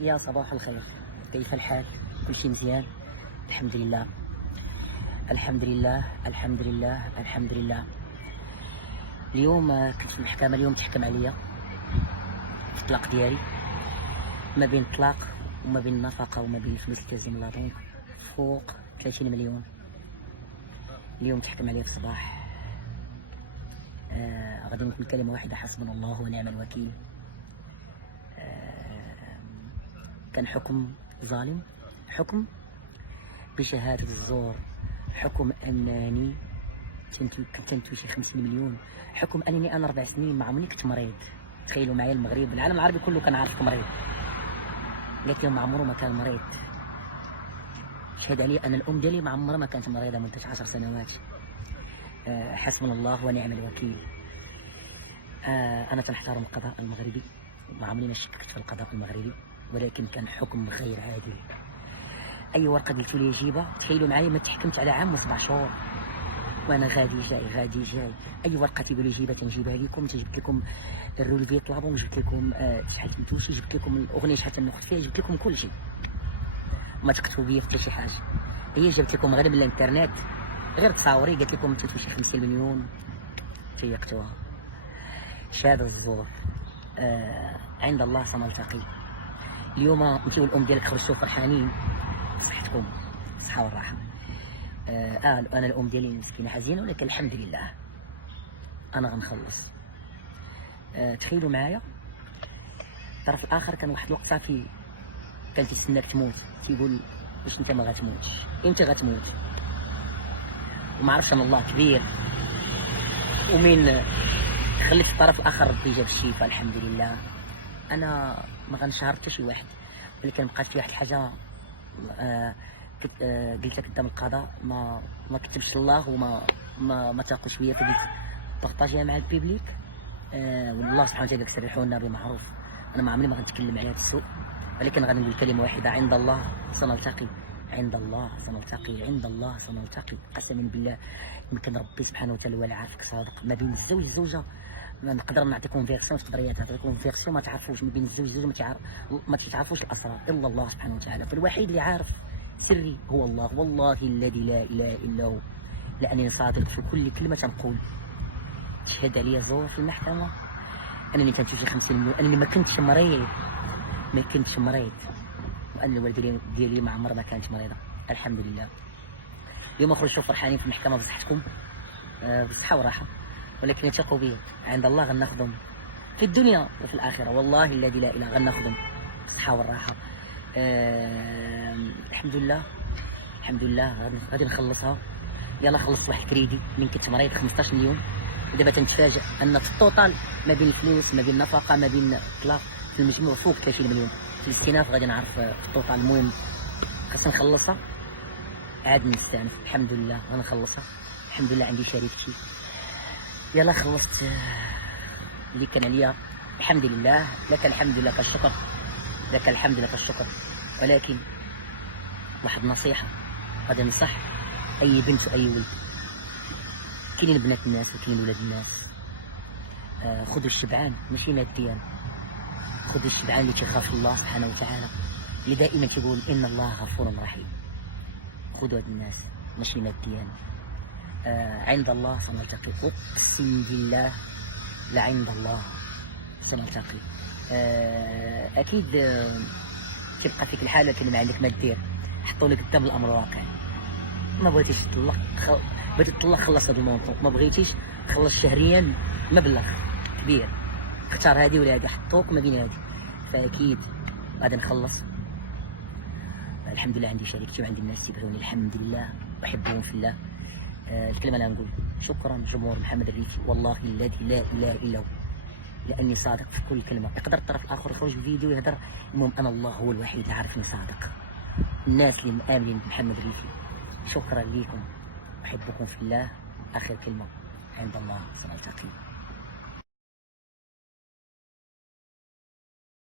يا صباح الخير، كيف الحال؟ كل شيء مزيان؟ الحمد لله الحمد لله الحمد لله الحمد لله. اليوم كنت في المحكمة، اليوم تحكم عليا في الطلاق ديالي، ما بين الطلاق وما بين النفقة وما بين الفلوس اللي كتهز من لا بنك فوق 30 مليون. اليوم تحكم عليا في الصباح. غادي نقول كلمة واحدة: حسبنا الله ونعم الوكيل. كان حكم ظالم، حكم بشهادة الزور، حكم أنني كنت شي 50 مليون، حكم أنني أنا 4 سنين ما عمرني كنت مريض. تخيلوا معايا، المغرب العالم العربي كله كان عارفك مريض، لكن ما عمره ما كان مريض. شهد علي أن الأم ديالي ما عمرها ما كانت مريضة مدة 10 سنوات. حسبنا الله ونعم الوكيل. أنا تنحترم القضاء المغربي، ما عمري ما شككت في القضاء المغربي، ولكن كان حكم غير عادل. اي ورقه قلتوا لي جيبها، تخيلوا معايا، ما تحكمت على عام و7 شهور وانا غادي جاي. اي ورقه تيقولوا لي جيبها تنجيبها لكم، تجبت لكم الرولفي طلبون، جبت لكم شحال سميتوشي، جبت لكم الاغنيه شحال تنخت فيها، جبت لكم كل شيء. ما تكتبوا بيا في شي حاجه، هي جبت لكم غير من الانترنت، غير تصاوري قالت لكم انتم شي 50 مليون تيقتوها. شهاده الزور. عند الله سنلتقي. اليوم انت والام ديالك خرجتوا فرحانين، صحتكم الصحه والراحه. انا الام ديالي مسكينه حزينه، ولكن الحمد لله انا غنخلص. تخيلوا معايا، الطرف الاخر كان واحد الوقت صافي كان تيستناك تموت، تيقول: واش انت ما غتموتش؟ امتى غتموت؟ وما عرفش ان الله كبير، ومن خليت الطرف الاخر ربي جاب الشفاء الحمد لله. انا ما غنشهر حتى شي واحد، ولكن بقات في واحد الحاجه قلت لك قدام القضاء، ما كتبش الله وما ما تاقوش بيا، فقلت بارطاجيها مع البيبليك. والله سبحانه وتعالى سرحونا بمعروف. انا ما عمري ما غنتكلم على هذا السوء، ولكن غادي نقول كلمه واحده: عند الله سنلتقي، عند الله سنلتقي، عند الله سنلتقي. قسما بالله يمكن ربي سبحانه وتعالى هو اللي عارفك صادق. ما بين الزوج والزوجه ما نقدر نعطيكم فيرسيون، تقدر تعطيكم فيرسيون ما تعرفوش. ما بين الزوج والزوجه ما تعرفوش الاسرار الا الله سبحانه وتعالى. فالوحيد اللي عارف سري هو الله، والله الذي لا اله الا هو، لانني صادق في كل كلمه تنقول. تشهد عليا زور في المحكمه انني كنت شي 50 مليون، انني ما كنتش مريض، وان الوالده ديالي ما عمرها ما كانت مريضه. الحمد لله. اليوم خرجتوا فرحانين في المحكمه بصحتكم، بالصحه والراحه، ولكن ثقوا بي، عند الله غناخذهم في الدنيا وفي الاخره، والله الذي لا اله، غناخذهم بالصحه والراحه. الحمد لله الحمد لله. غادي نخلصها. يلا خلصت واحد كريدي من كنت مريض 15 مليون، ودابا تنتفاجئ ان في التوتال ما بين الفلوس، ما بين النفقه، ما بين الطلاق، في المجموع فوق 30 مليون. في الاستئناف غادي نعرف في التوتال. المهم خاصنا نخلصها عاد نستانف. الحمد لله غنخلصها، الحمد لله عندي شريكتي. يلا خلصت اللي كان عليا، الحمد لله. لك الحمد لك الشكر، لك الحمد لك الشكر. ولكن واحد نصيحه غادي ننصح اي بنت واي ولد، كاينين بنات الناس وكاينين ولاد الناس. خذوا الشبعان ماشي ماديا، خذوا الشبعان اللي تيخاف الله سبحانه وتعالى، اللي دائما تيقول ان الله غفور رحيم. خذوا هاد الناس ماشي ماديا. عند الله سنلتقي، اقسم بالله لعند الله سنلتقي. اكيد تبقى فيك الحاله، لكن ما عندك ما دير، حطوا لك قدام الامر الواقع. ما بغيتيش تطلق، بغيتي تطلق خلص هذا الموضوع، ما بغيتيش خلص شهريا مبلغ كبير، اختار هذه ولا هذه، حطوك ما بين هذه. فاكيد غادي نخلص. الحمد لله عندي شريكتي وعندي الناس تيبغوني، الحمد لله احبهم في الله. الكلمه اللي نقول شكرا جمهور محمد الريفي، والله الذي لا اله الا هو، لاني صادق في كل كلمه. يقدر الطرف الاخر يخرج بفيديو يهدر، المهم انا الله هو الوحيد اللي عارفني صادق. الناس اللي مآمنين بمحمد الريفي شكرا لكم، احبكم في الله. اخر كلمه: عند الله سنلتقي.